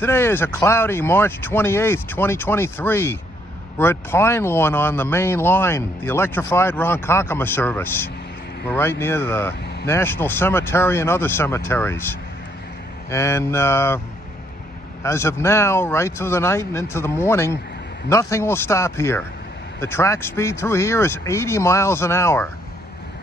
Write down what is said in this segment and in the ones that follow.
Today is a cloudy March 28th, 2023. We're at Pinelawn on the main line, the electrified Ronkonkoma service. We're right near the National Cemetery and other cemeteries. And as of now, right through the night and into the morning, nothing will stop here. The track speed through here is 80 miles an hour.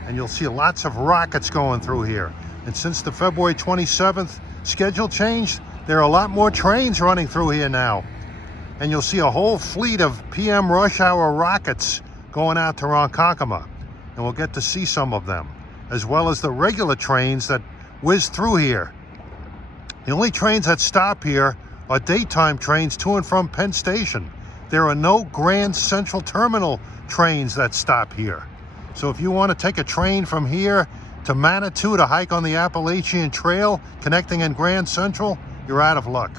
And you'll see lots of rockets going through here. And since the February 27th schedule changed, there are a lot more trains running through here now. And you'll see a whole fleet of PM rush hour rockets going out to Ronkonkoma. And we'll get to see some of them, as well as the regular trains that whiz through here. The only trains that stop here are daytime trains to and from Penn Station. There are no Grand Central Terminal trains that stop here. So if you want to take a train from here to Manitou to hike on the Appalachian Trail connecting in Grand Central, you're out of luck.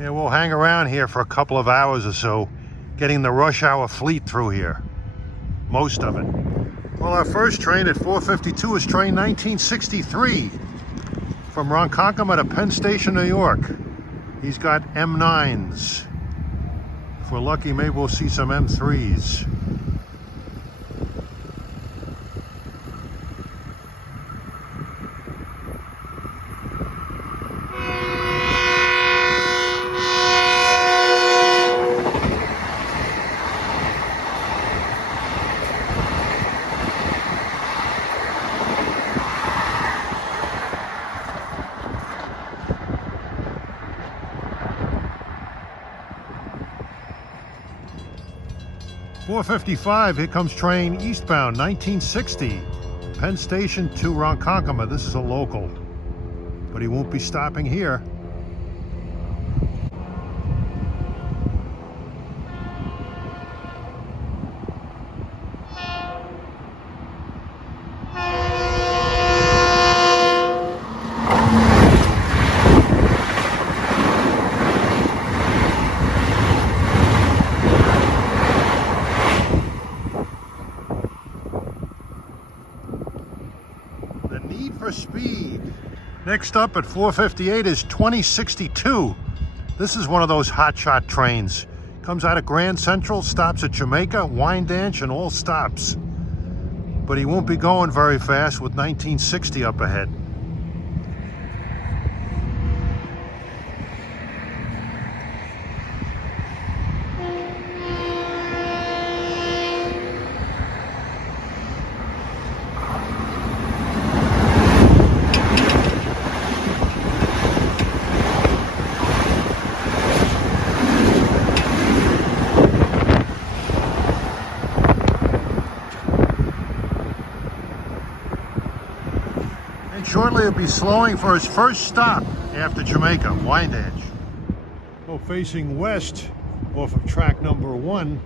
Yeah, we'll hang around here for a couple of hours or so, getting the rush hour fleet through here. Most of it. Well, our first train at 4:52 is train 1963 from Ronkonkoma to Penn Station, New York. He's got M9s. If we're lucky, maybe we'll see some M3s. .455, here comes train eastbound, 1960. Penn Station to Ronkonkoma. This is a local, but he won't be stopping here. Speed. Next up at 4:58 is 2062. This is one of those hotshot trains. Comes out of Grand Central, stops at Jamaica, Wyandanch, and all stops. But he won't be going very fast with 1960 up ahead. Shortly he'll be slowing for his first stop after Jamaica, Wyandanch. Well, facing west off of track number 1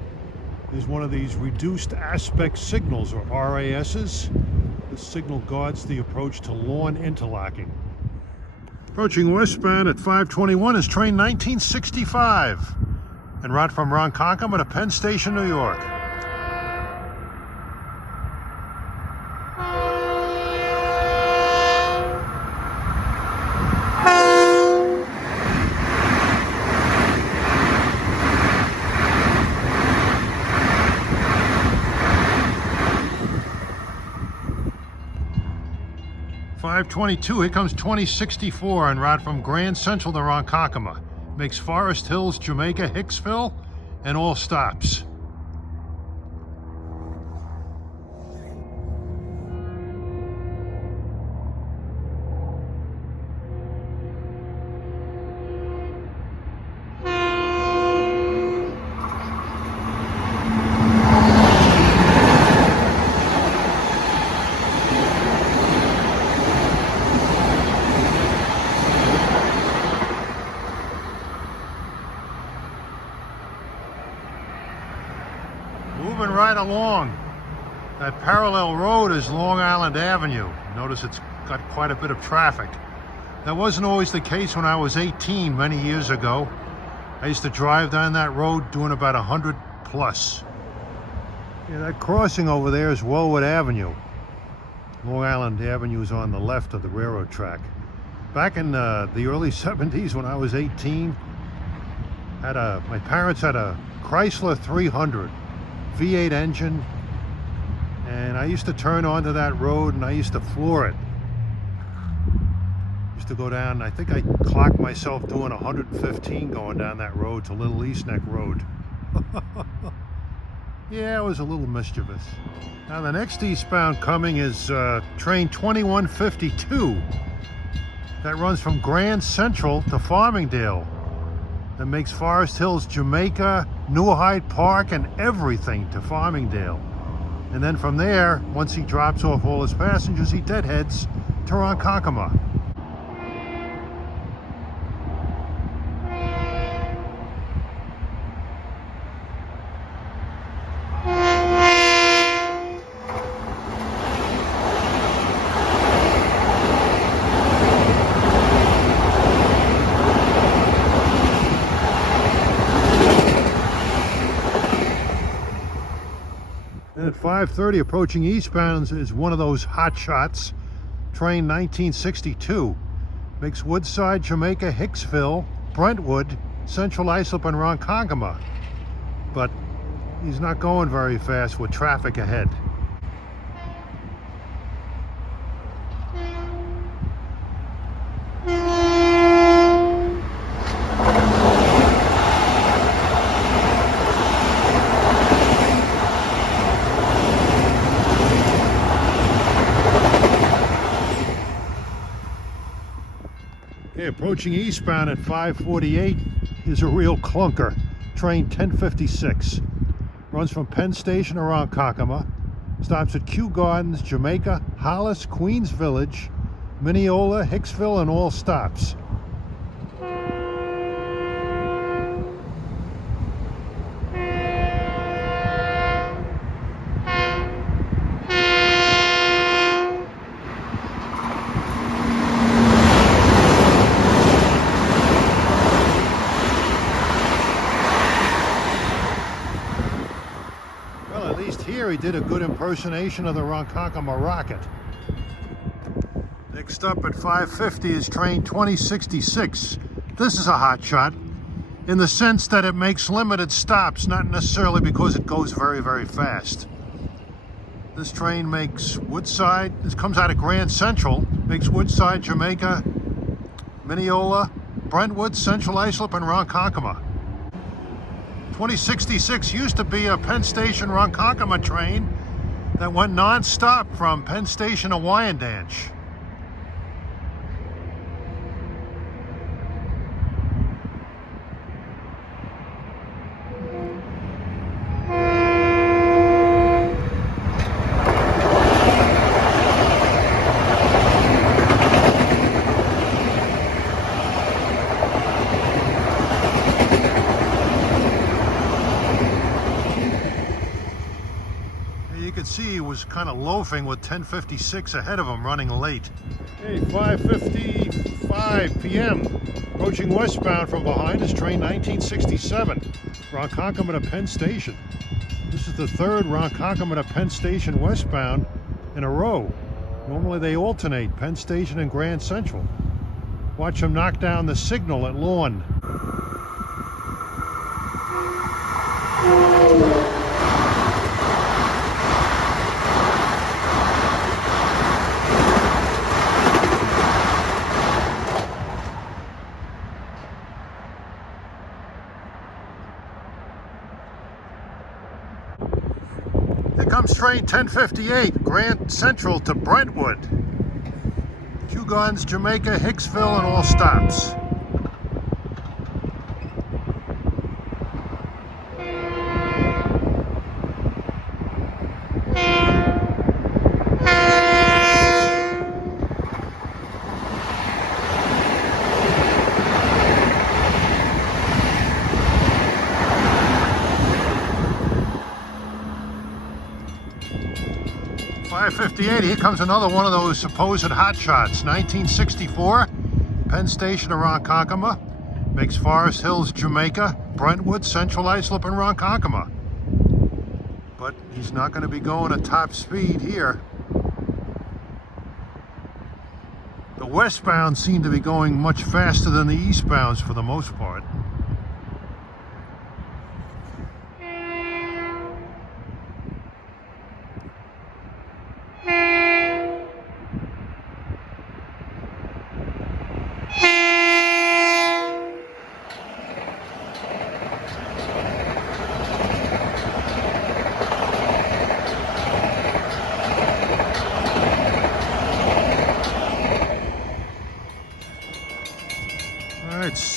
is one of these reduced aspect signals, or RASs. This signal guards the approach to lawn interlocking. Approaching westbound at 5:21 is train 1965, en route from Ronkonkoma to Penn Station, New York. .522, here comes 2064 en route from Grand Central to Ronkonkoma. Makes Forest Hills, Jamaica, Hicksville, and all stops. Moving right along. That parallel road is Long Island Avenue. Notice it's got quite a bit of traffic. That wasn't always the case when I was 18 many years ago. I used to drive down that road doing about 100 plus. Yeah, that crossing over there is Wellwood Avenue. Long Island Avenue is on the left of the railroad track. Back in the early 70s when I was 18, My parents had a Chrysler 300 V8 engine, and I used to turn onto that road and I used to floor it. Used to go down, I think I clocked myself doing 115 going down that road to Little East Neck Road. Yeah, it was a little mischievous. Now the next eastbound coming is train 2152 that runs from Grand Central to Farmingdale. That makes Forest Hills, Jamaica, New Hyde Park, and everything to Farmingdale. And then from there, once he drops off all his passengers, he deadheads to Ronkonkoma. And at 5:30, approaching eastbound is one of those hot shots, train 1962. Makes Woodside, Jamaica, Hicksville, Brentwood, Central Islip, and Ronkonkoma. But he's not going very fast with traffic ahead. Okay, approaching eastbound at 5:48 is a real clunker. Train 1056. Runs from Penn Station to Ronkonkoma. Stops at Kew Gardens, Jamaica, Hollis, Queens Village, Mineola, Hicksville, and all stops. Here he did a good impersonation of the Ronkonkoma Rocket. Next up at 5:50 is train 2066. This is a hot shot in the sense that it makes limited stops, not necessarily because it goes very, very fast. This train makes Woodside, this comes out of Grand Central, makes Woodside, Jamaica, Mineola, Brentwood, Central Islip, and Ronkonkoma. 2066 used to be a Penn Station Ronkonkoma train that went non-stop from Penn Station to Wyandanch. You could see he was kind of loafing with 1056 ahead of him, running late. Okay, 5:55 p.m. Approaching westbound from behind is train 1967, Ronkonkoma to Penn Station. This is the third Ronkonkoma to Penn Station westbound in a row. Normally they alternate, Penn Station and Grand Central. Watch him knock down the signal at Lawn. Here comes train 1058, Grand Central to Brentwood. Kew Gardens, Jamaica, Hicksville, and all stops. .558, here comes another one of those supposed hot shots. 1964, Penn Station to Ronkonkoma. Makes Forest Hills, Jamaica, Brentwood, Central Islip, and Ronkonkoma. But he's not going to be going at top speed here. The westbound seem to be going much faster than the eastbounds for the most part.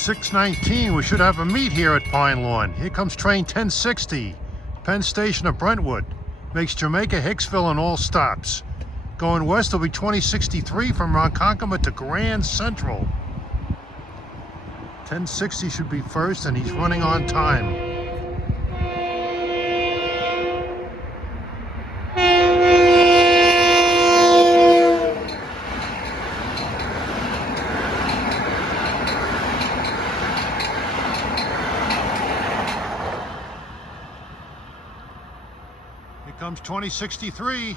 6:19, we should have a meet here at Pinelawn. Here comes train 1060, Penn Station of Brentwood. Makes Jamaica, Hicksville, and all stops. Going west will be 2063 from Ronkonkoma to Grand Central. 1060 should be first, and he's running on time. Here comes 2063.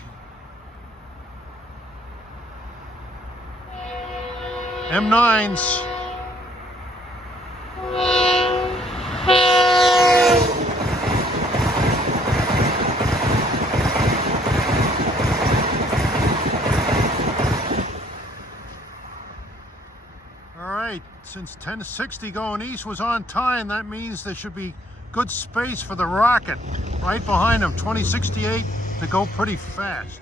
M9s. All right, since 1060 going east was on time, that means there should be good space for the Rocket right behind him, 2068, to go pretty fast.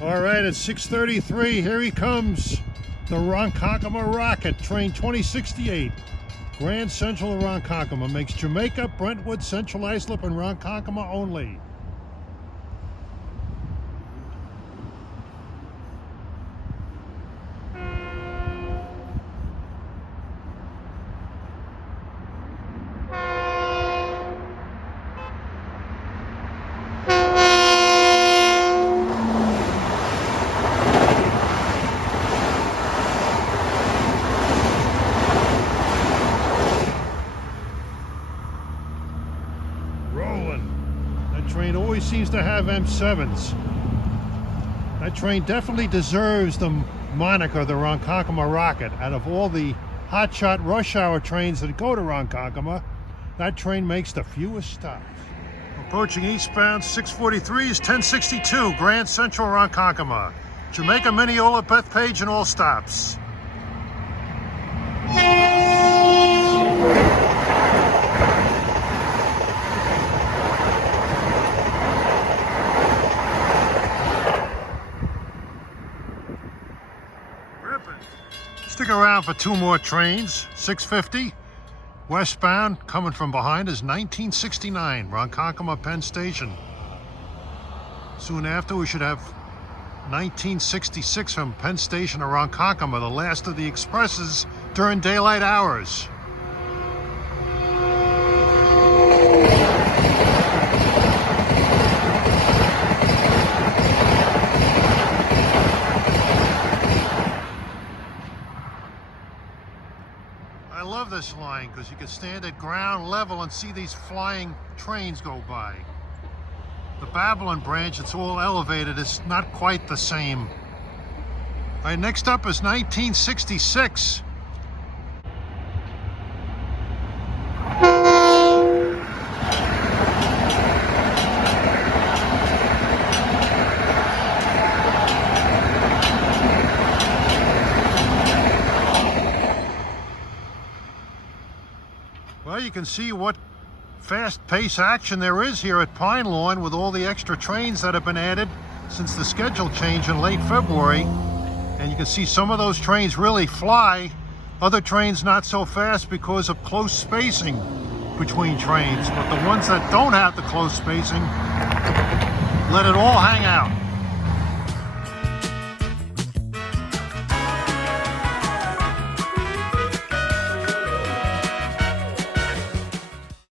All right, at 6:33, here he comes, the Ronkonkoma Rocket, train 2068. Grand Central to Ronkonkoma, makes Jamaica, Brentwood, Central Islip, and Ronkonkoma only. That train always seems to have M7s. That train definitely deserves the moniker, the Ronkonkoma Rocket. Out of all the hotshot rush hour trains that go to Ronkonkoma, that train makes the fewest stops. Approaching eastbound, 643 is 1062, Grand Central, Ronkonkoma. Jamaica, Mineola, Bethpage, and all stops. Stick around for two more trains. 650, westbound, coming from behind is 1969, Ronkonkoma, Penn Station. Soon after, we should have 1966 from Penn Station to Ronkonkoma, the last of the expresses during daylight hours. I love this line because you can stand at ground level and see these flying trains go by. The Babylon branch, it's all elevated, it's not quite the same. All right, next up is 1966. Well, you can see what fast-paced action there is here at Pinelawn with all the extra trains that have been added since the schedule change in late February. And you can see some of those trains really fly, other trains not so fast because of close spacing between trains. But the ones that don't have the close spacing, let it all hang out.